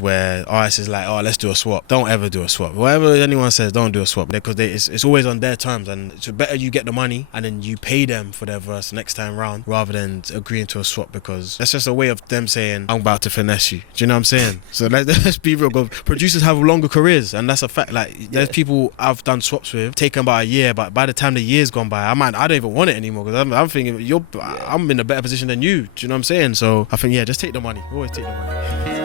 where artists is like, oh, let's do a swap. Don't ever do a swap. Whatever anyone says, don't do a swap, because it's always on their terms, and it's better you get the money and then you pay them for their verse next time round rather than agreeing to a swap, because that's just a way of them saying, I'm about to finesse you. Do you know what I'm saying? So let's be real. Producers have longer careers, and that's a fact. Like, there's people I've done swaps with, taken about a year, but by the time the year's gone by, I don't even want it anymore, because I'm thinking I'm in a better position than you. Do you know what I'm saying? So I think, just take the money. Always take the money.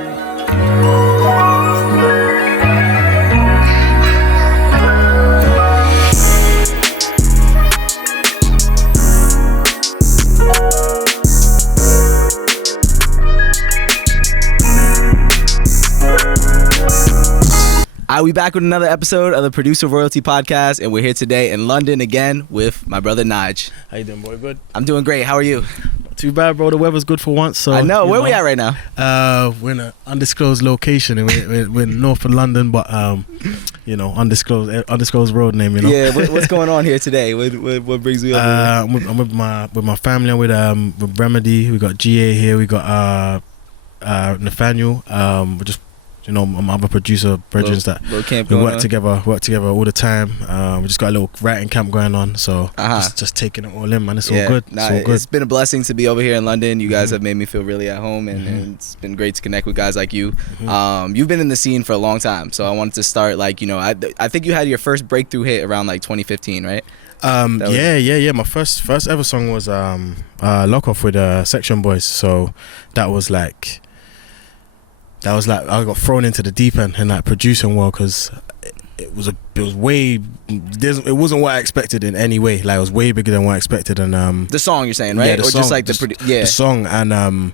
We back with another episode of the Producer Royalty Podcast, and we're here today in London again with my brother Nyge. How you doing, boy? Good? I'm doing great. How are you? Not too bad, bro. The weather's good for once. So I know. Where we at right now? We're in an undisclosed location. We're north of London, but undisclosed road name. Yeah. What's going on here today? What brings you up? I'm with my family. I'm with Remedy. We got GA here. We got Nathaniel. We're just, my other producer brethren that we work together all the time. We just got a little writing camp going on, so just taking it all in, man. It's all good. It's been a blessing to be over here in London. You guys have made me feel really at home, and it's been great to connect with guys like you. You've been in the scene for a long time, so I wanted to start I think you had your first breakthrough hit around like 2015, right? Yeah. My first ever song was Lock Off with Section Boys, so that was like I got thrown into the deep end in that producing world, because it wasn't what I expected in any way. Like, it was way bigger than what I expected. And the song you're saying, right? The song, and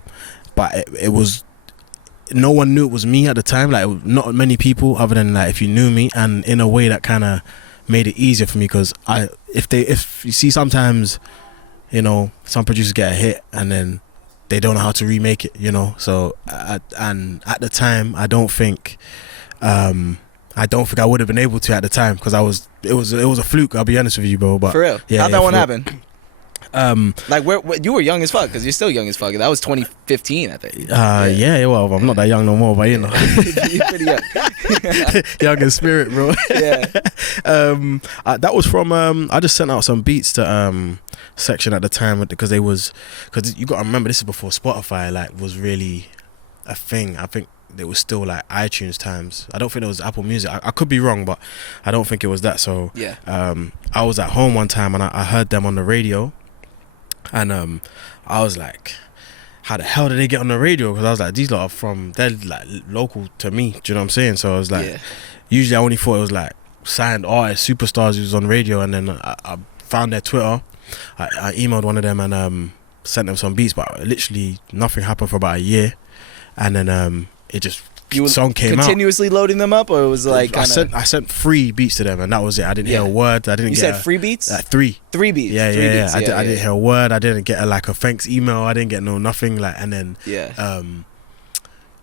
but it was, no one knew it was me at the time. Like, not many people other than like if you knew me, and in a way that kind of made it easier for me, because if you see sometimes, some producers get a hit and then they don't know how to remake it, so and at the time I don't think I would have been able to at the time, because it was a fluke, I'll be honest with you, bro. But for real, how'd that one happen? Like, where you were young as fuck, because you're still young as fuck. That was 2015, I think. Well, I'm not that young no more, but you're pretty young. Young in spirit, bro. Yeah. That was from I just sent out some beats to Section at the time, because you got to remember, this is before Spotify was really a thing. I think it was still like iTunes times. I don't think it was Apple Music. I could be wrong, but I don't think it was that. So yeah. I was at home one time and I heard them on the radio, and I was like, how the hell did they get on the radio? Because I was like, these lot they're like local to me. Do you know what I'm saying? So I was like, usually I only thought it was like signed artists, superstars who was on radio, and then I found their Twitter. I emailed one of them and sent them some beats, but literally nothing happened for about a year, and then song came out. Continuously loading them up, or it was like I sent 3 beats to them, and that was it. I didn't hear a word. You said free beats? 3. 3 beats. Yeah. I didn't hear a word. I didn't get a thanks email. I didn't get nothing. And then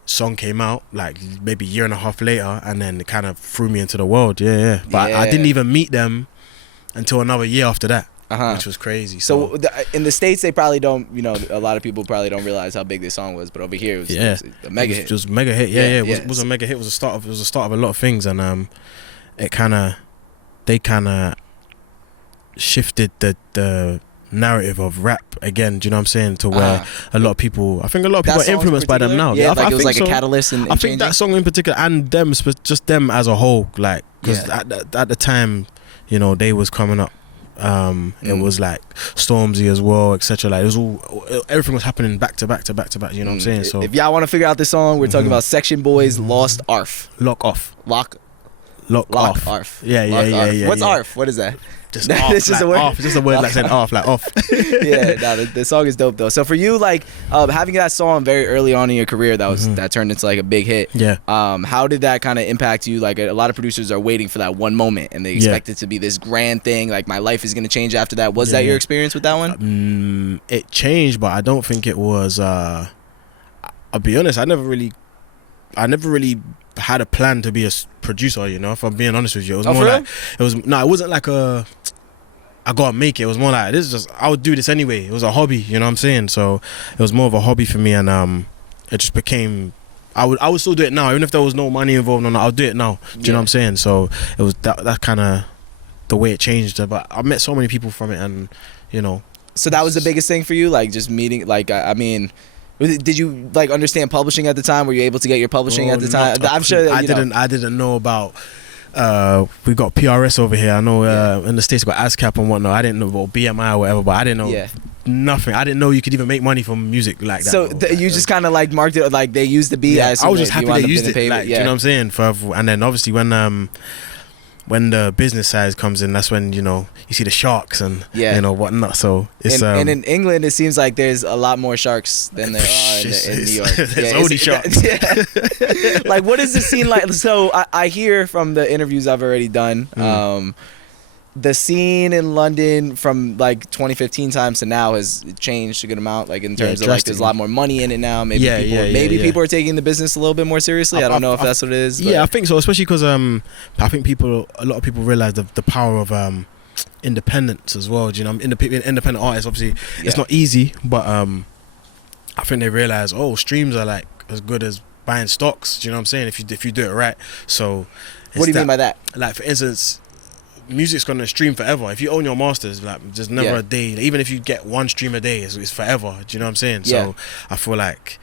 song came out like maybe a year and a half later, and then it kind of threw me into the world. But I didn't even meet them until another year after that. Which was crazy. So in the States, they probably don't, a lot of people probably don't realize how big this song was, but over here it was a mega hit. It was mega hit. It was a mega hit. It was the start of a lot of things, and they kind of shifted the narrative of rap again. Do you know what I'm saying? To where I think a lot of people are influenced by them now. Yeah, it was like a catalyst. I think that song in particular, and them, just them as a whole, because at the time, they was coming up. It was like Stormzy as well, etc. Like, it was everything was happening back to back. You know what I'm saying? So if y'all want to figure out this song, we're talking about Section Boys' Lost Arf. Lock Off. Lock Arf. Yeah. What's Arf? What is that? Just off, it's just a word. Off. It's just a word like saying off, like off. The song is dope though. So for you, having that song very early on in your career, that turned into like a big hit. Yeah. How did that kind of impact you? Like, a lot of producers are waiting for that one moment, and they expect it to be this grand thing. Like, my life is gonna change after that. Was that your experience with that one? It changed, but I don't think it was. I'll be honest. I never really had a plan to be a producer, if I'm being honest with you. It was more like, it wasn't like I gotta make it. It was more like, I would do this anyway. It was a hobby, you know what I'm saying? So it was more of a hobby for me, and it just became, I would still do it now, even if there was no money involved. I'll do it now. Do you know what I'm saying? So it was that kind of the way it changed. But I met so many people from it, and you know. So that was the biggest thing for you, like just meeting. Like I mean, did you like understand publishing at the time? Were you able to get your publishing at the time? I'm sure that, I didn't know about. We got PRS over here. I know in the States we got ASCAP and whatnot. I didn't know about BMI or whatever, but I didn't know nothing. I didn't know you could even make money from music like that. So you just kind of like marked it like they used the beat. Yeah, I was just happy they used it. Like, you know what I'm saying? And then obviously when the business side comes in, that's when, you know, you see the sharks and you know whatnot. So it's and in England it seems like there's a lot more sharks than there are in New York. There's only sharks. Like, what is the scene like? So I hear from the interviews I've already done, the scene in London from like 2015 times to now has changed a good amount, like in terms of like there's a lot more money in it now. Maybe people are taking the business a little bit more seriously. I don't know if that's what it is. Yeah, I think so, especially because I think a lot of people realize the power of independence as well. Do you know, independent artists, obviously it's not easy, but I think they realize, streams are like as good as buying stocks. Do you know what I'm saying? If you do it right. So what do you mean by that? Like, for instance, music's gonna stream forever. If you own your masters, like, there's never a day, even if you get one stream a day, it's forever. Do you know what I'm saying? So I feel like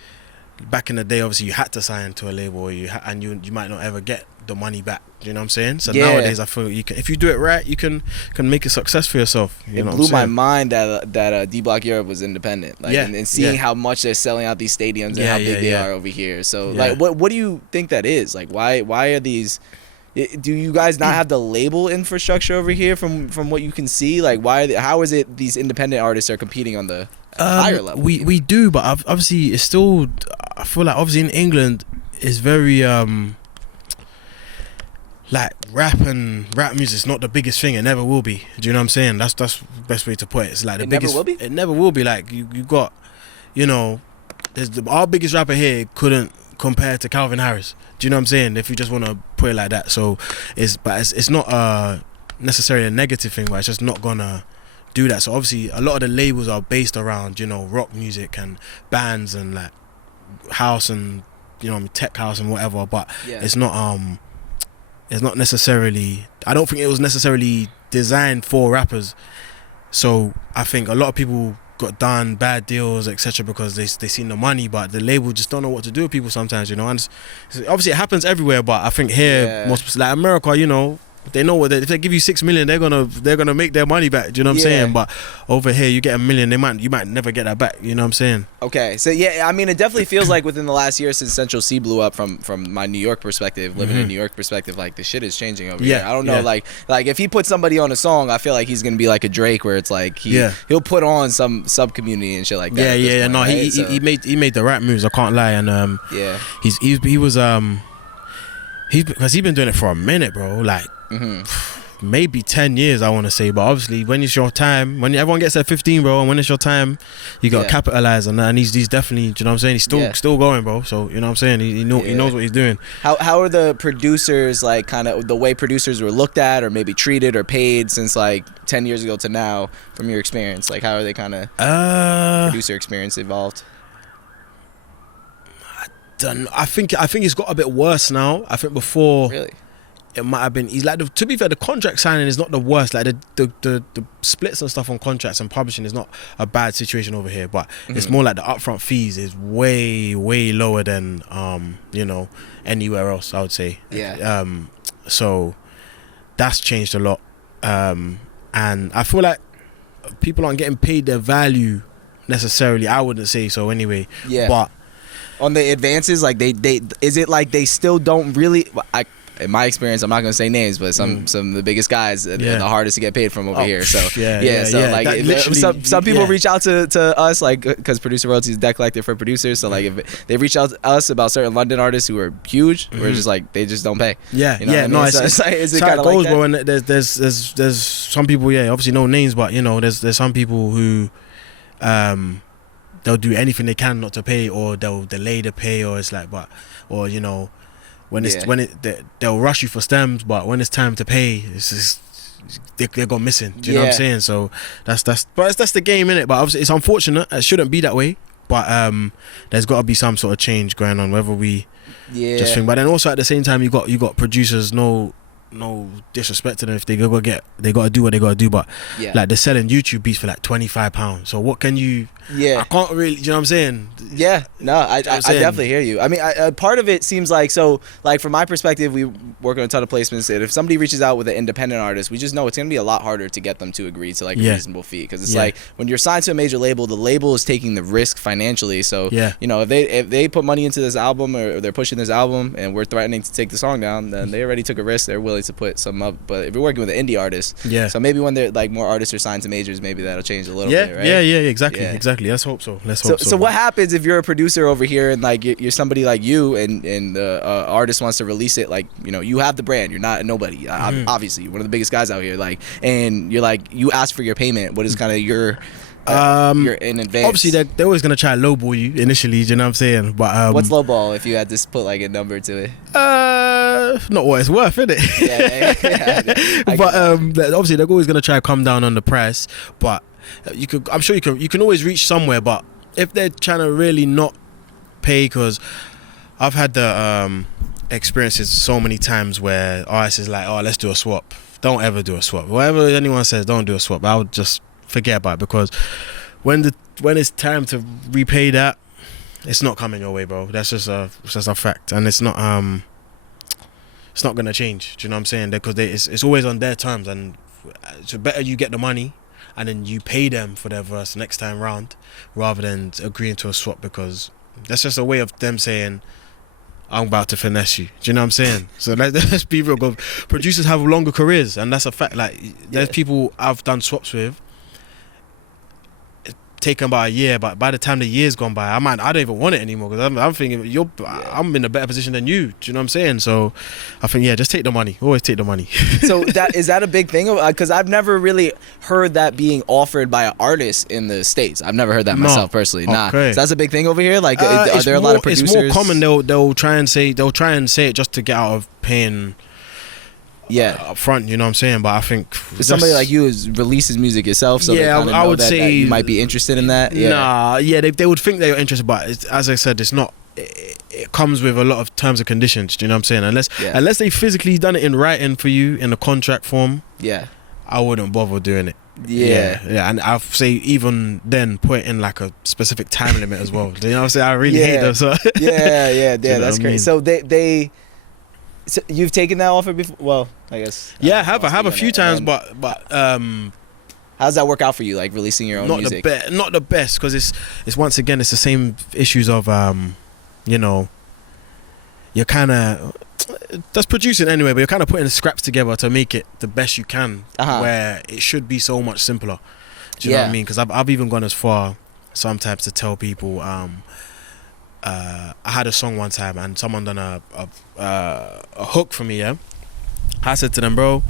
back in the day, obviously you had to sign to a label, and you might not ever get the money back. Do you know what I'm saying? So nowadays I feel you can, if you do it right, you can make a success for yourself. You know, blew my mind that D Block Europe was independent, like, and seeing how much they're selling out these stadiums and how big they are over here. So like, what do you think that is? Like, why are these? Do you guys not have the label infrastructure over here from what you can see? Like, how is it these independent artists are competing on the higher level? We do, but obviously it's still, I feel like obviously in England it's very like rap music's not the biggest thing. It never will be. Do you know what I'm saying? That's the best way to put it. It's like the biggest. Never will be? It never will be. Like you got, you know, our biggest rapper here couldn't compare to Calvin Harris. Do you know what I'm saying? If you just want to put it like that. So it's not necessarily a negative thing, but it's just not gonna do that. So obviously a lot of the labels are based around, you know, rock music and bands and like house and, you know, tech house and whatever, but it's not necessarily, I don't think it was necessarily designed for rappers. So I think a lot of people got done bad deals, etc., because they seen the money, but the label just don't know what to do with people sometimes, you know. And obviously it happens everywhere, but I think here, most like America, you know, they know what if they give you $6 million, they're gonna make their money back. Do you know what I'm saying? But over here, you get $1 million, you might never get that back. You know what I'm saying? Okay, so I mean, it definitely feels like within the last year since Central C blew up, from my New York perspective, living in New York perspective, like the shit is changing over here. I don't know, like if he puts somebody on a song, I feel like he's gonna be like a Drake, where it's like he'll put on some sub community and shit like that. He made the right moves. I can't lie, and because he's been doing it for a minute, bro. Like. Maybe 10 years, I want to say, but obviously when it's your time, when everyone gets at 15, bro, and when it's your time, you got to capitalize on that. And he's definitely, do you know what I'm saying, he's still going, bro. So you know what I'm saying, he knows what he's doing. How are the producers, like, kind of the way producers were looked at or maybe treated or paid since like 10 years ago to now, from your experience? Like, how are they kind of producer experience evolved? I think it's got a bit worse now. I think before, really, it might have been. He's like, to be fair, the contract signing is not the worst. Like the splits and stuff on contracts and publishing is not a bad situation over here, but it's more like the upfront fees is way lower than you know, anywhere else, I would say. So that's changed a lot, and I feel like people aren't getting paid their value necessarily. I wouldn't say so anyway. But on the advances, like they is it like they still don't really? In my experience, I'm not gonna say names, but some of the biggest guys are the hardest to get paid from over here. So like some people reach out to us, like, because producer royalties is debt collected for producers. So like if they reach out to us about certain London artists who are huge, we're just like, they just don't pay. It's kind of goes, bro. And there's some people, obviously no names, but you know, there's some people who they'll do anything they can not to pay, or they'll delay the pay, or it's like, or you know. They'll rush you for stems, but when it's time to pay, it's just they go missing. Do you know what I'm saying? So that's the game, innit? But obviously it's unfortunate. It shouldn't be that way. but there's got to be some sort of change going on, whether we just think. But then also at the same time, you got producers, no disrespect to them, if they got to do what they got to do, but like they're selling YouTube beats for like £25. So what can you? I can't really. Do you know what I'm saying? I definitely hear you. I mean, part of it seems like, so like from my perspective, we work on a ton of placements, and if somebody reaches out with an independent artist, we just know it's gonna be a lot harder to get them to agree to like a reasonable fee, because it's like when you're signed to a major label, the label is taking the risk financially. So you know, if they put money into this album, or they're pushing this album, and we're threatening to take the song down, then they already took a risk. They're willing to put some up. But if you're working with an indie artist, so maybe when they're like more artists are signed to majors, maybe that'll change a little bit, right? Exactly. Let's hope so. So what happens if you're a producer over here and like you're somebody like you, and the artist wants to release it? Like, you know, you have the brand, you're not a nobody. Obviously, you're one of the biggest guys out here. Like, and you're like, you ask for your payment. What is kind of your in advance? Obviously, they're always gonna try to lowball you initially. Do you know what I'm saying? But what's lowball if you had to put like a number to it? Not what it's worth, is it? But obviously, they're always gonna try to come down on the price. But I'm sure you can always reach somewhere. But if they're trying to really not pay, because I've had the experiences so many times where artists is like, oh, let's do a swap. Don't ever do a swap. Whatever anyone says, don't do a swap. I would just forget about it, because when it's time to repay that, it's not coming your way, bro. That's just a fact, and it's not gonna change. Do you know what I'm saying? Because it's always on their terms, and so better you get the money and then you pay them for their verse next time round, rather than agreeing to a swap, because that's just a way of them saying, I'm about to finesse you. Do you know what I'm saying? So let's be real. Producers have longer careers, and that's a fact. Like, there's people I've done swaps with, taken about a year, but by the time the year's gone by, I don't even want it anymore, because I'm thinking I'm in a better position than you. Do you know what I'm saying? So I think just take the money. Always take the money. So is that a big thing? Because I've never really heard that being offered by an artist in the States. I've never heard that myself personally. Okay. So that's a big thing over here. Like, are there a lot of producers? It's more common. They'll try and say it just to get out of paying. Up front, you know what I'm saying? But I think somebody like you releases music yourself, so I would say that you might be interested in that. They would think they're interested, but as I said, it's not. It comes with a lot of terms and conditions. Do you know what I'm saying? Unless they physically done it in writing for you in a contract form, I wouldn't bother doing it. And I'll say even then put in like a specific time limit as well. Do you know what I'm saying? I really hate them. So that's great. So they. So you've taken that offer before? Well, I guess. I have a few times, but how's that work out for you? Like releasing your own music? Not the best, because it's once again, it's the same issues of you know, you're kind of that's producing anyway, but you're kind of putting the scraps together to make it the best you can, where it should be so much simpler. Do you know what I mean? Because I've even gone as far sometimes to tell people. I had a song one time and someone done a hook for me. I said to them, bro,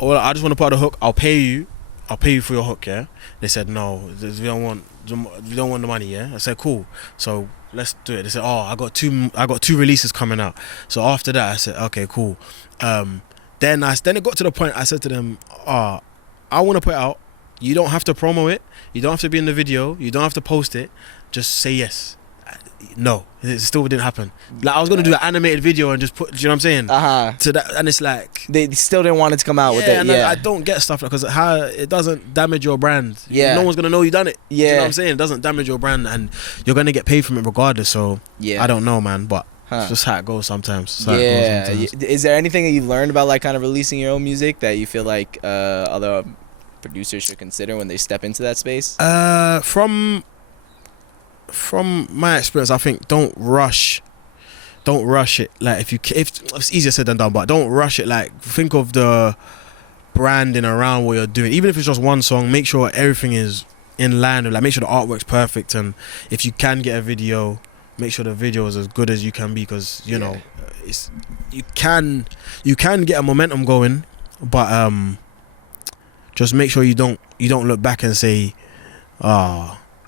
I just want to put out a hook. I'll pay you for your hook. They said no, we don't want the money. I said cool, so let's do it. They said, oh, I got two releases coming out. So after that, I said okay, cool. Then it got to the point I said to them, I want to put it out. You don't have to promo it. You don't have to be in the video. You don't have to post it. Just say yes. No, it still didn't happen. Like, I was gonna do an animated video and just put, do you know what I'm saying? To that, and it's like they still didn't want it to come out with it. And I don't get stuff like, because it doesn't damage your brand. No one's gonna know you done it. Do you know what I'm saying? It doesn't damage your brand, and you're gonna get paid from it regardless. So I don't know, man, but it's just how it goes sometimes. Is there anything that you've learned about like kind of releasing your own music that you feel like other producers should consider when they step into that space? From my experience, I think don't rush it. Like, if it's easier said than done, but don't rush it. Like, think of the branding around what you're doing. Even if it's just one song, make sure everything is in line. Like, make sure the artwork's perfect, and if you can get a video, make sure the video is as good as you can be, because you know you can get a momentum going, but just make sure you don't look back and say,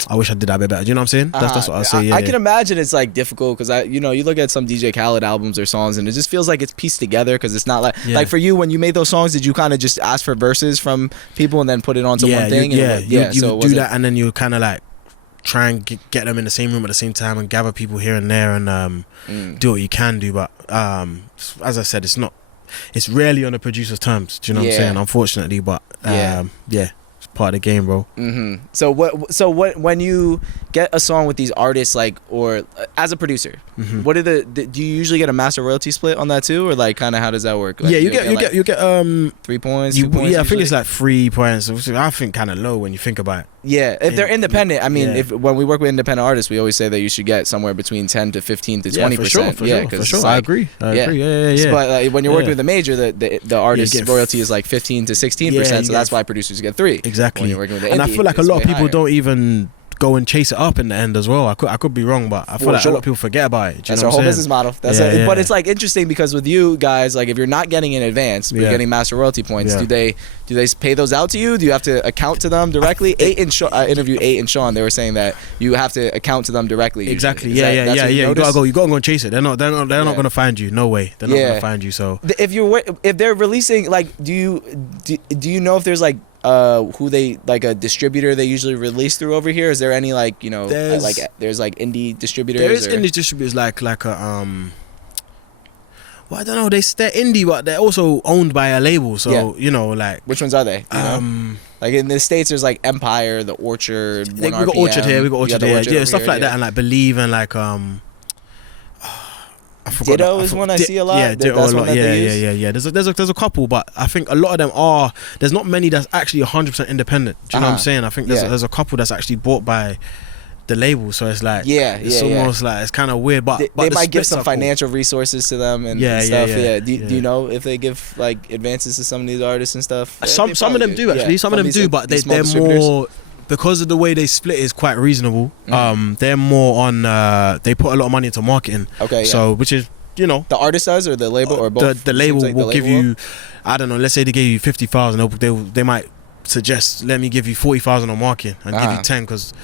I wish I did that a bit better. Do you know what I'm saying? That's what I say. I can imagine it's like difficult, because you look at some DJ Khaled albums or songs and it just feels like it's pieced together, because it's not like for you, when you made those songs, did you kind of just ask for verses from people and then put it onto one thing? You do that, and then you kind of like try and get them in the same room at the same time and gather people here and there and do what you can do. But as I said, it's rarely on the producer's terms. Do you know what I'm saying? Unfortunately, but it's part of the game, bro. So what when you get a song with these artists, like, or as a producer, what are do you usually get a master royalty split on that too, or like kind of how does that work? Like, you get 3 points, 2 points. I think it's like 3 points. I think kind of low when you think about it. Yeah, if they're independent, I mean, if when we work with independent artists, we always say that you should get somewhere between 10 to 15 to 20%. For sure. I agree. Yeah. But when you're working with a major, the artist's royalty is like 15 to 16%. So that's why producers get 3. Exactly. When you're working with and I feel like a lot of people don't even go and chase it up in the end as well. I could be wrong, but I feel like a lot of people forget about it. That's our whole business model. But it's like interesting because with you guys, like if you're not getting in advance, but you're getting master royalty points, do they pay those out to you? Do you have to account to them directly? I interviewed 8 and Sean. They were saying that you have to account to them directly. Exactly. Yeah. You gotta go and chase it. They're not gonna find you. No way. They're not gonna find you. So if they're releasing, like, do you know if there's like who they, like a distributor they usually release through over here? Is there any like, you know, there's like indie distributors? There is indie distributors like a well, I don't know, they're indie, but they're also owned by a label. So you know, like, which ones are they? Like in the States, there's like Empire, The Orchard. We got Orchard here. We got Orchard here. Yeah, stuff like that, and like Believe and like Ditto is one I see a lot. Yeah, Ditto a lot. Yeah. There's a couple, but I think a lot of them are. There's not many that's actually 100% independent. Do you know what I'm saying? I think there's a couple that's actually bought by the label, so it's like it's almost like it's kind of weird. But they might give some financial resources to them and stuff. Do you know if they give like advances to some of these artists and stuff? Some of them do actually. Some of them do, but they're more. Because of the way they split is quite reasonable. They're more on. They put a lot of money into marketing. Okay. So which is, you know, the artist does or the label or both. The label will give you, I don't know. Let's say they gave you 50,000. They might suggest, let me give you 40,000 on marketing and give you 10 because,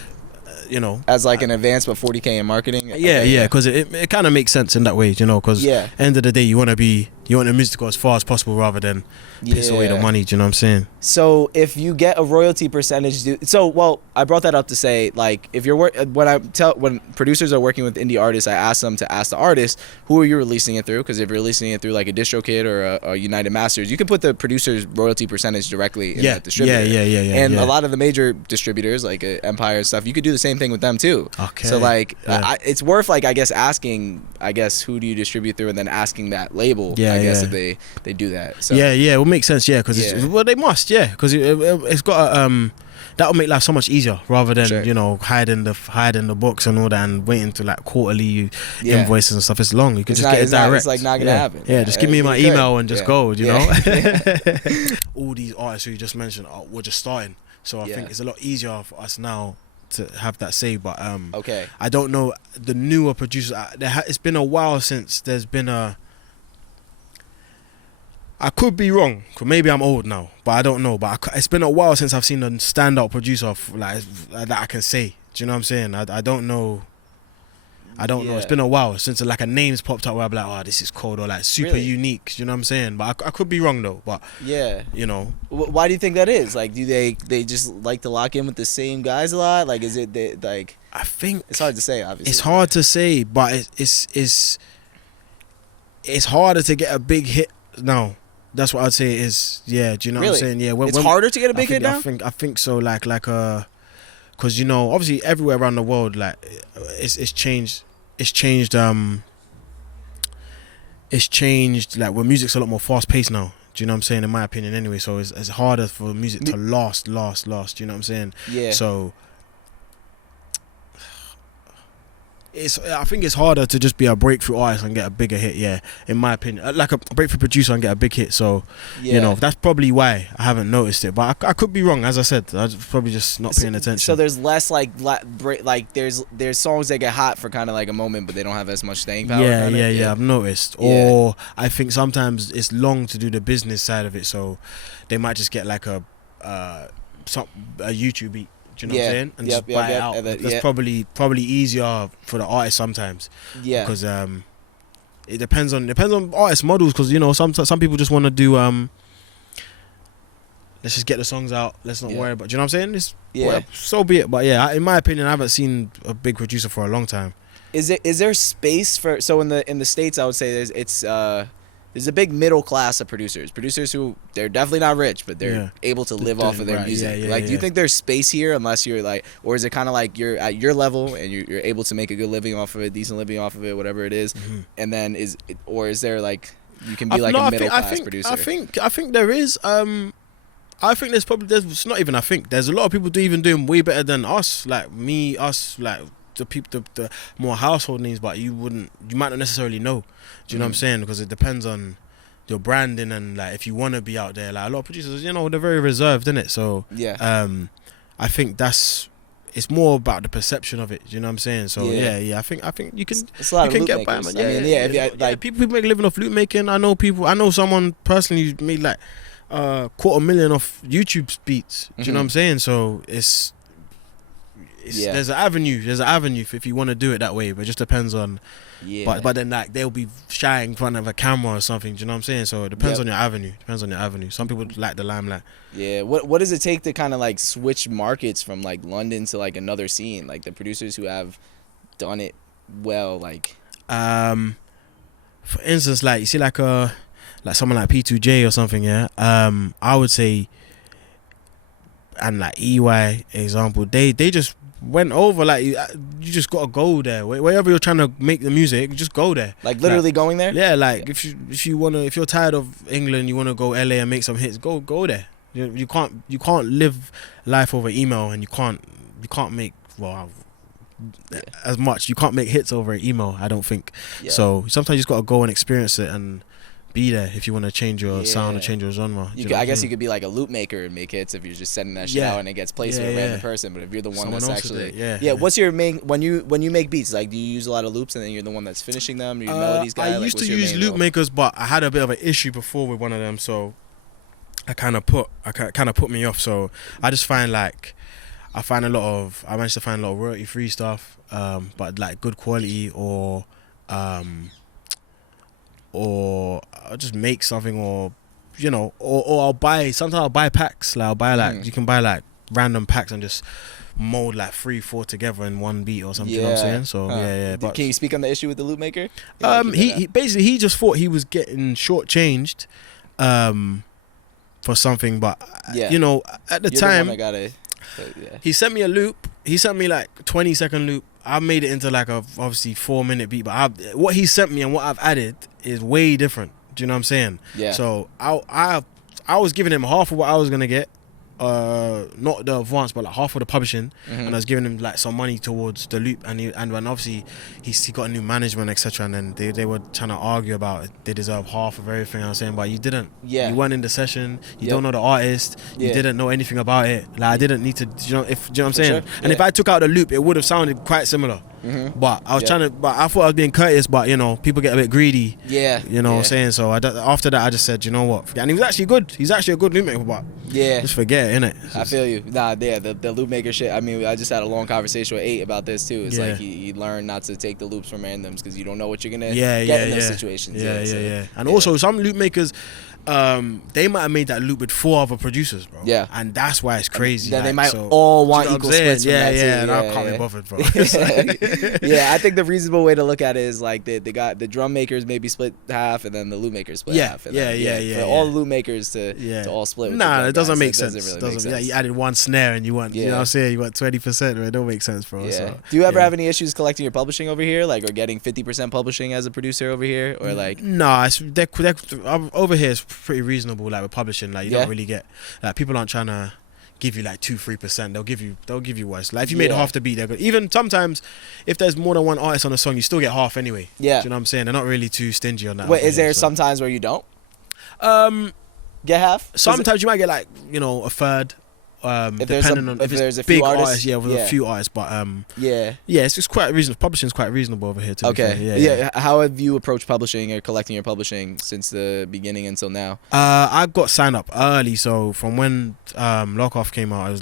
you know, as like an advance, but 40K in marketing. Because it kind of makes sense in that way, you know. Because end of the day, you want the music to go as far as possible rather than piss away the money. Do you know what I'm saying? So if you get a royalty percentage, I brought that up to say, like, if you're when producers are working with indie artists, I ask them to ask the artist, who are you releasing it through? Because if you're releasing it through like a DistroKid or a United Masters, you can put the producer's royalty percentage directly in that distributor. And a lot of the major distributors like Empire and stuff, you could do the same thing with them too. Okay. So like, it's worth, like, I guess asking, who do you distribute through, and then asking that label. I guess if they do that. So it will make sense. Because they must. Because it's got that will make life so much easier rather than you know hiding the books and all that and waiting to like quarterly invoices and stuff. It's long. You can just get it direct. It's like not gonna happen. Just give me my email and just go. You know. All these artists who you just mentioned were just starting, so I think it's a lot easier for us now to have that say. But I don't know the newer producers. It's been a while since there's been a. I could be wrong, cause maybe I'm old now, but I don't know. But it's been a while since I've seen a standout producer like that I can say. Do you know what I'm saying? I don't know. It's been a while since like a name's popped up where I'm like, oh, this is cold or like super unique. Do you know what I'm saying? But I could be wrong though. But you know, why do you think that is? Like, do they just like to lock in with the same guys a lot? Like, is it like? I think it's hard to say. Obviously, it's hard to say, but it's harder to get a big hit now. That's what I'd say is, do you know what I'm saying? Yeah, it's harder to get a big hit now? I think so, like, because, you know, obviously everywhere around the world, like, it's changed, like, where music's a lot more fast-paced now. Do you know what I'm saying? In my opinion, anyway. So it's harder for music to last. Do you know what I'm saying? Yeah. So I think it's harder to just be a breakthrough artist and get a bigger hit, in my opinion. Like a breakthrough producer and get a big hit. So, you know, that's probably why I haven't noticed it. But I could be wrong, as I said. I'm probably just not paying attention. So there's less there's songs that get hot for kind of like a moment, but they don't have as much staying power. Yeah, I've noticed. Or I think sometimes it's long to do the business side of it. So they might just get like a YouTube beat. Do you know what I'm saying? And just buy it out. That's probably easier for the artist sometimes. Yeah. Because it depends on artist models. Because, you know, some people just want to do let's just get the songs out. Let's not worry about. Do you know what I'm saying? It's, Yeah. so be it. But yeah, in my opinion, I haven't seen a big producer for a long time. Is there space for, so in the States, I would say there's a big middle class of producers who they're definitely not rich, but they're able to live off of their music. Do you think there's space here, unless you're like, or is it kind of like you're at your level and you're able to make a good living off of it, decent living off of it, whatever it is, and then is there like you can be like a middle class producer? I think there is. I think there's not even. I think there's a lot of people doing way better than us. Like us, like the people, the more household names, but you might not necessarily know. Do you know what I'm saying? Because it depends on your branding and like if you want to be out there. Like a lot of producers, you know, they're very reserved, innit? So I think it's more about the perception of it. Do you know what I'm saying? So I think you can get by, man. People make a living off loop making. I know someone personally who made like $250,000 off YouTube beats. Do you know what I'm saying? So it's there's an avenue if you want to do it that way, but it just depends on. But then like they'll be shy in front of a camera or something. Do you know what I'm saying? So it depends on your avenue. Some people like the limelight. Yeah. What does it take to kind of like switch markets from like London to like another scene? Like the producers who have done it well, like. For instance, like you see like someone like P2J or something. Yeah. I would say. And like EY example, they just went over. Like you just gotta go there wherever you're trying to make the music, just go there, like literally like, going there. If you're tired of England, you want to go LA and make some hits, go there. You can't live life over email, and you can't make as much. You can't make hits over email, I don't think. So sometimes you just gotta go and experience it and be there if you want to change your sound or change your genre. I guess you could be like a loop maker and make hits if you're just sending that shit out and it gets placed with a random person. But if you're the one that's actually what's your main when you make beats? Like, do you use a lot of loops and then you're the one that's finishing them? Are you melodies guy? I used to use Loopmakers, but I had a bit of an issue before with one of them, so I kind of put me off. So I just find like I managed to find a lot of royalty free stuff, but like good quality or I'll just make something, or you know, or I'll buy. Sometimes I'll buy packs. Like I'll buy like you can buy like random packs and just mold like 3-4 together in one beat or something. You know what I'm saying? So But can you speak on the issue with the loop maker? He basically he just thought he was getting shortchanged for something, but you know, at the time he sent me a loop. He sent me like 20-second loop. I made it into like a obviously 4-minute beat, but what he sent me and what I've added is way different. Do you know what I'm saying? Yeah. So I was giving him half of what I was gonna get, not the advance, but like half of the publishing, and I was giving him like some money towards the loop, and when obviously he got a new management, etc. And then they were trying to argue about it. They deserve half of everything I was saying, but you didn't. Yeah. You weren't in the session. You don't know the artist. You didn't know anything about it. Like I didn't need to. Do you know what I'm saying? Sure. And if I took out the loop, it would have sounded quite similar. But I was trying to. But I thought I was being courteous. But you know, people get a bit greedy. Yeah. You know what I'm saying? So after that, I just said, you know what? And he was actually good. He's actually a good loop maker, but just forget it, innit? I feel you. Nah, the loop maker shit. I mean, I just had a long conversation with 8 about this too. It's like he learned not to take the loops from randoms because you don't know what you're gonna get in those situations. And also some loop makers, they might have made that loop with 4 other producers, bro. Yeah. And that's why it's crazy. Then they might all want equal splits from that too. And I can't be bothered, bro. I think the reasonable way to look at it is like the drum makers maybe split half and then the loop makers split half. And for all the loop makers to all split. With it doesn't make sense. You added 1 snare and you want, you know what I'm saying, you want 20%, it don't make sense, bro. So, do you ever have any issues collecting your publishing over here, like, or getting 50% publishing as a producer over here, or like? Nah, over here it's pretty reasonable, like with publishing, like you don't really get, like people aren't trying to give you like 2-3%. They'll give you worse. Like if you made half the beat, they're good. Even sometimes if there's more than one artist on a song, you still get half anyway. Yeah. Do you know what I'm saying? They're not really too stingy on that. Wait, is there sometimes where you don't get half? Sometimes you might get like, you know, a third. Depending on if there's a few big artists, with a few artists, but it's just quite reasonable. Publishing's quite reasonable over here too. Okay, How have you approached publishing or collecting your publishing since the beginning until now? I got signed up early, so from when Lock Off came out,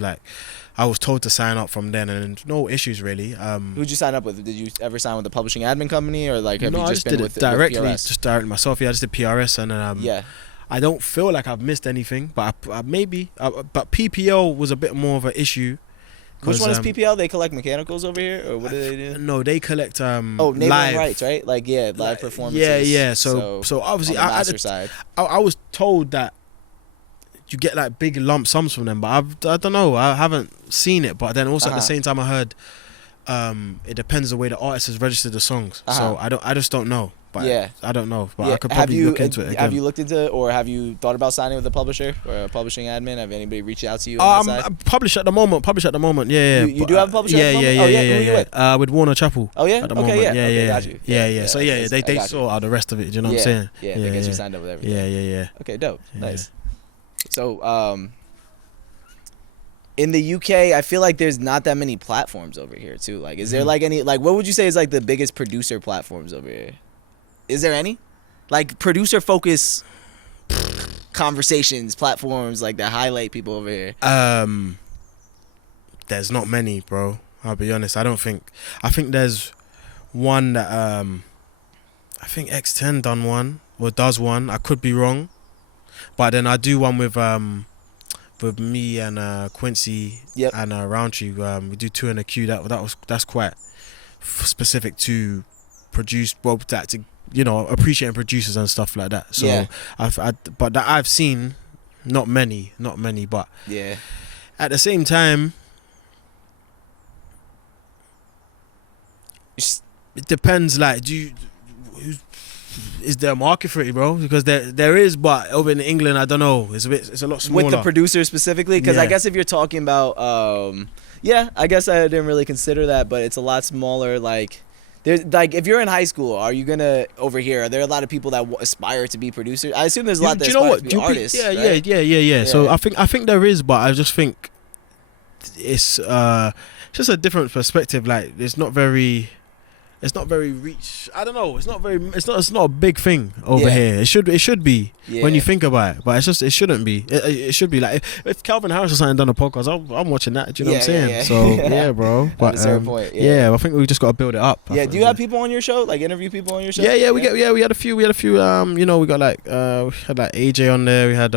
I was told to sign up from then, and no issues really. Who'd you sign up with? Did you ever sign with the publishing admin company, or like have you just been with directly? PRS? Just directly myself. Yeah, I just did PRS, and then I don't feel like I've missed anything, but maybe. But PPL was a bit more of an issue. Which one is PPL? They collect mechanicals over here, or what do they do? No, they collect name live rights, right? Like live performances. Yeah. So obviously, on the master side. I was told that you get like big lump sums from them, but I don't know. I haven't seen it. But then also at the same time, I heard it depends the way the artist has registered the songs. So I just don't know. But I don't know. But I could probably look into it again. Have you looked into it, or have you thought about signing with a publisher or a publishing admin? Have anybody reached out to you on that side? I'm published at the moment. Yeah. You do have a publisher at the moment? Yeah. Who are you with? With Warner Chapel. Oh yeah. At the Okay. moment. Yeah. Got you. Yeah. So they sort out the rest of it. Do you know what I'm saying? Yeah. They get you signed up with everything. Yeah. Okay. Dope. Nice. So in the UK, I feel like there's not that many platforms over here too. Like, is there like any what would you say is like the biggest producer platforms over here? Is there any like producer focus conversations platforms like that highlight people over here? There's not many, bro. I'll be honest. I think there's one that I think X10 done one or does one. I could be wrong, but then I do one with me and Quincy and Roundtree. We do 2 in a queue. That's quite specific to produce, to appreciating producers and stuff like that. So but that I've seen, not many, but at the same time, it depends. Like, is there a market for it, bro? Because there is, but over in England, I don't know. It's a lot smaller. With the producers specifically, because I guess if you're talking about, I guess I didn't really consider that, but it's a lot smaller. Like, there's like if you're in high school, are you gonna over here? Are there a lot of people that aspire to be producers? I assume there's a lot that aspire to be artists. Yeah. So I think there is, but I just think it's just a different perspective. Like, it's not very reach. I don't know. It's not a big thing over here. It should be when you think about it, but it shouldn't be. It should be like if Calvin Harris or something done a podcast, I'm watching that. Do you know what I'm saying? Yeah. So yeah, bro. But at a certain point, I think we just got to build it up. Yeah. Do you have people on your show? Like interview people on your show? Yeah. We had a few. We had got we had like AJ on there. We had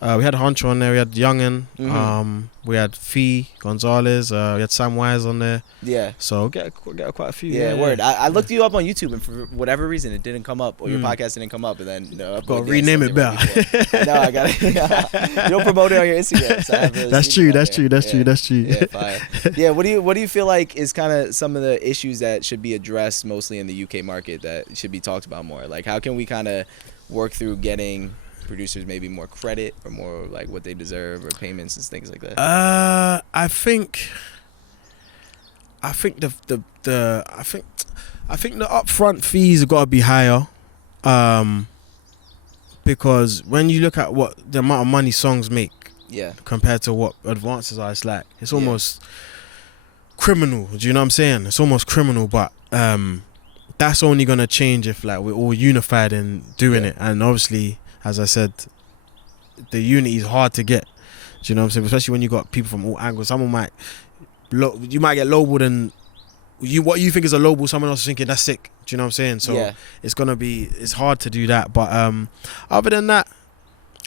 we had Huncho on there. We had Youngin. We had Fee Gonzalez. We had Sam Wise on there. Yeah. So get quite a few. Yeah. Word. I looked you up on YouTube, and for whatever reason, it didn't come up, or your podcast didn't come up, and then got to rename it better. No, I got it. You don't promote it on your Instagram. So I haven't really That's true. Yeah. Fire. Yeah. What do you feel like is kind of some of the issues that should be addressed mostly in the UK market that should be talked about more? Like, how can we kind of work through getting producers maybe more credit or more like what they deserve or payments and things like that? I think the upfront fees have got to be higher, because when you look at what the amount of money songs make, compared to what advances are, it's almost criminal. Do you know what I'm saying? It's almost criminal, but that's only gonna change if like we're all unified in doing it, and obviously, as I said, the unity is hard to get. Do you know what I'm saying? Especially when you got people from all angles. Someone you might get lowballed, and what you think is a lowball, someone else is thinking that's sick. Do you know what I'm saying? So it's hard to do that. But other than that,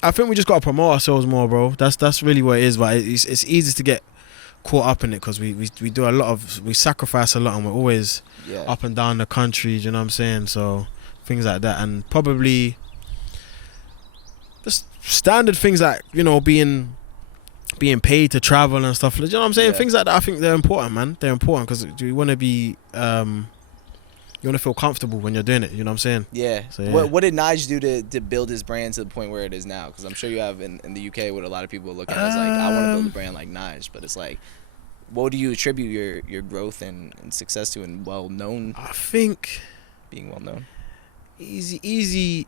I think we just gotta promote ourselves more, bro. That's really what it is. But it's easy to get caught up in it because we do we sacrifice a lot, and we're always up and down the country. Do you know what I'm saying? So things like that, and probably just standard things like, being paid to travel and stuff. You know what I'm saying? Things like that, I think they're important, man. They're important because you want to be, you want to feel comfortable when you're doing it. You know what I'm saying? Yeah. So, What did Nyge do to build his brand to the point where it is now? Because I'm sure you have in the UK what a lot of people look at as like, I want to build a brand like Nyge, but it's like, what do you attribute your growth and success to and well-known? I think being well-known. Easy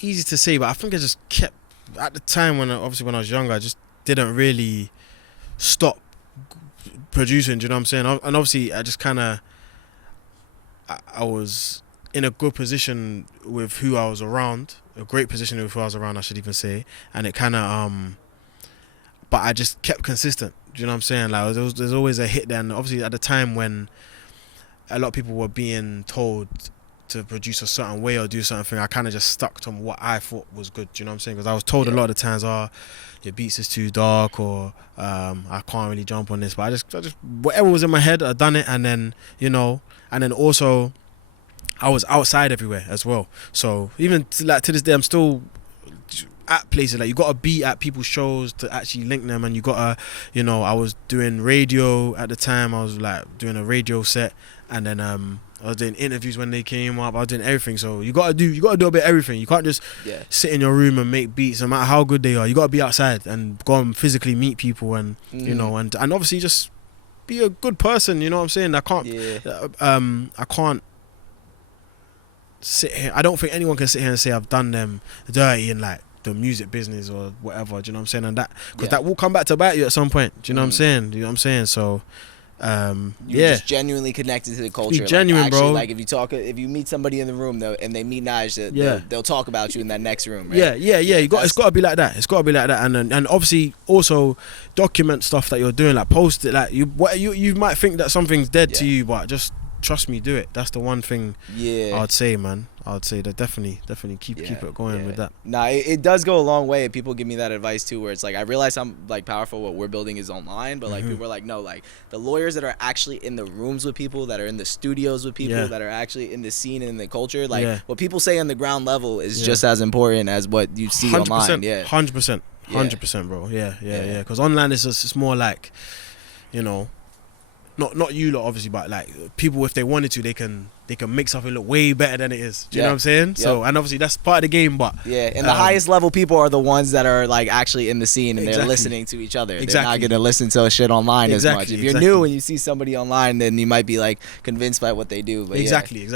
to say, but I think I just kept, at the time when I was younger, I just didn't really stop producing. Do you know what I'm saying? And obviously I just kind of, I was in a good position with who I was around, a great position with who I was around, I should even say, and it kind of but I just kept consistent. Do you know what I'm saying? Like there's always a hit there, and obviously at the time when a lot of people were being told to produce a certain way or do something, I kind of just stuck to what I thought was good. Do you know what I'm saying? Because I was told a lot of the times, your beats is too dark, or I can't really jump on this. But I just whatever was in my head, I done it, and then and then also I was outside everywhere as well. So even to this day, I'm still at places. Like, you gotta be at people's shows to actually link them, and you gotta, I was doing radio at the time. I was like doing a radio set, and then I was doing interviews when they came up. I was doing everything. So you gotta do a bit of everything. You can't just sit in your room and make beats, no matter how good they are. You gotta be outside and go and physically meet people, and and obviously just be a good person. You know what I'm saying? I can't sit here. I don't think anyone can sit here and say I've done them dirty in like the music business or whatever. Do you know what I'm saying? And that, because that will come back to bite you at some point. Do you know what I'm saying? Do you know what I'm saying? So you're just genuinely connected to the culture. Be genuine, like, actually, bro. Like if you meet somebody in the room though, and they meet Nyge, they'll talk about you in that next room. Right? Yeah. It's got to be like that. It's got to be like that. And obviously also document stuff that you're doing. Like, post it. Like, you might think that something's dead to you, but just trust me, do it. That's the one thing I'd say, man. I'd say that definitely keep it going with that. Nah, it does go a long way. People give me that advice too, where it's like, I realize how like powerful what we're building is online, but like people are like, no, like the lawyers that are actually in the rooms with people, that are in the studios with people, that are actually in the scene and in the culture, like what people say on the ground level is just as important as what you see 100%, online. 100%, bro. Yeah. Because online it's more like, not you lot obviously, but like people, if they wanted to, they can make something look way better than it is. Do you know what I'm saying? So, and obviously that's part of the game, but and the highest level people are the ones that are like actually in the scene, and they're listening to each other. They're not gonna listen to shit online as much. If you're new and you see somebody online, then you might be like convinced by what they do. But exactly.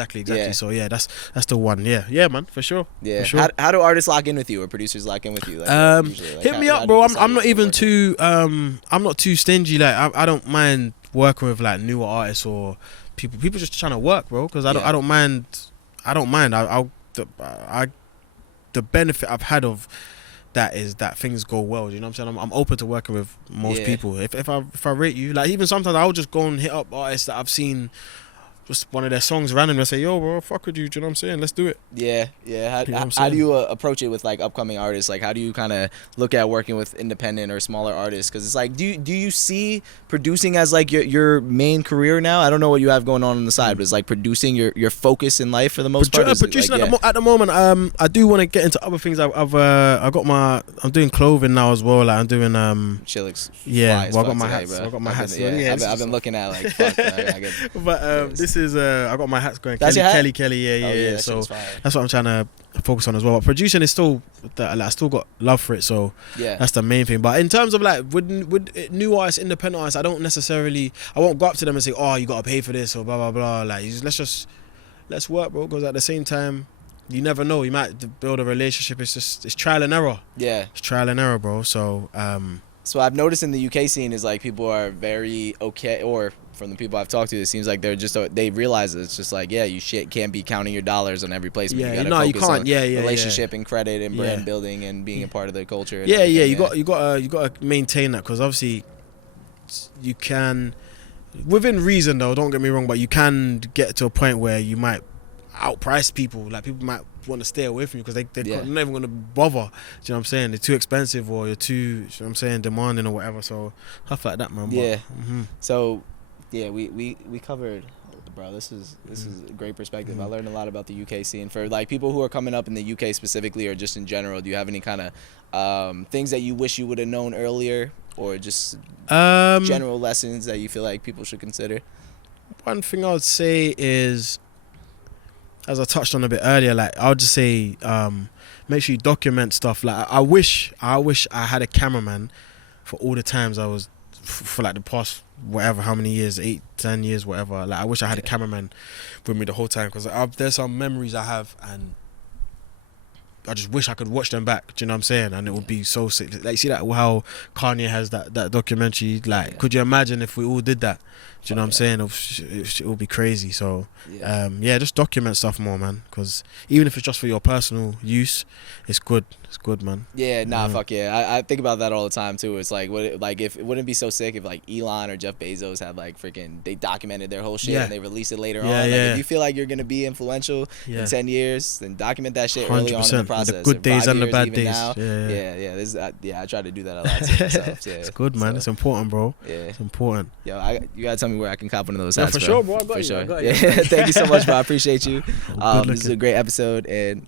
So that's the one. Yeah, man, for sure. Yeah. For sure. How do artists lock in with you, or producers lock in with you? Hit me up, bro. I'm not even too I'm not too stingy. Like, I don't mind working with like newer artists or people just trying to work, bro, because I don't mind. The benefit I've had of that is that things go well. You know what I'm saying? I'm open to working with most people. If I rate you, like, even sometimes I'll just go and hit up artists that I've seen just one of their songs randomly and say, yo, bro, fuck with you. Do you know what I'm saying? Let's do it. Yeah. How do you approach it with like upcoming artists? Like, how do you kind of look at working with independent or smaller artists? Because it's like, do you see producing as like your main career now? I don't know what you have going on the side, but it's like producing your focus in life for the most part. Producing at the moment, I do want to get into other things. I'm doing clothing now as well. Like, I'm doing Chillix. Yeah, well, I got my hats. I got my hats. I've been looking at like, fuck, but this is I got my hats going. That's Kelly, yeah. So that's what I'm trying to focus on as well. But producing is still, I still got love for it. So that's the main thing. But in terms of like with new artists, independent artists, I won't go up to them and say, oh, you got to pay for this or blah blah blah. Like, let's work, bro. Because at the same time, you never know. You might build a relationship. It's trial and error. Yeah, it's trial and error, bro. So So I've noticed in the UK scene is like people are very okay, or from the people I've talked to, it seems like they realize that it's just like, you can't be counting your dollars on every placement. Yeah, you gotta focus on relationship and credit and brand building and being a part of the culture. You got to maintain that, because obviously you can, within reason though, don't get me wrong, but you can get to a point where you might outprice people. Like, people might want to stay away from you because they're not even going to bother. Do you know what I'm saying? They're too expensive, or you're too, you know what I'm saying, demanding or whatever. So stuff like that, man. Yeah. So we covered, bro. This is a great perspective. I learned a lot about the UK scene. For like people who are coming up in the UK specifically, or just in general, do you have any kind of things that you wish you would have known earlier, or just general lessons that you feel like people should consider? One thing I would say is, as I touched on a bit earlier, like, I would just say, make sure you document stuff. Like, I wish I had a cameraman for all the times I was, for like the past whatever, how many years, 8-10 years, whatever. Like, I wish I had a cameraman with me the whole time, because there's some memories I have, and I just wish I could watch them back. Do you know what I'm saying? And it would be so sick. Like, see that how Kanye has that documentary. Like, could you imagine if we all did that? Do you know what I'm saying? It would be crazy. So, just document stuff more, man. Because even if it's just for your personal use, it's good. It's good, man. Yeah, fuck yeah. I think about that all the time too. It's like, if it wouldn't be so sick if like Elon or Jeff Bezos had like freaking, they documented their whole shit and they released it later on. Like, if you feel like you're gonna be influential in 10 years, then document that shit early on in the process. The good days and the bad days. Now. I try to do that a lot too myself. Yeah, it's good, man. So, it's important, bro. Yeah, it's important. Yo, you gotta tell me where I can cop one of those hats. For sure, bro. I got you. Thank you so much, bro. I appreciate you. This is a great episode, and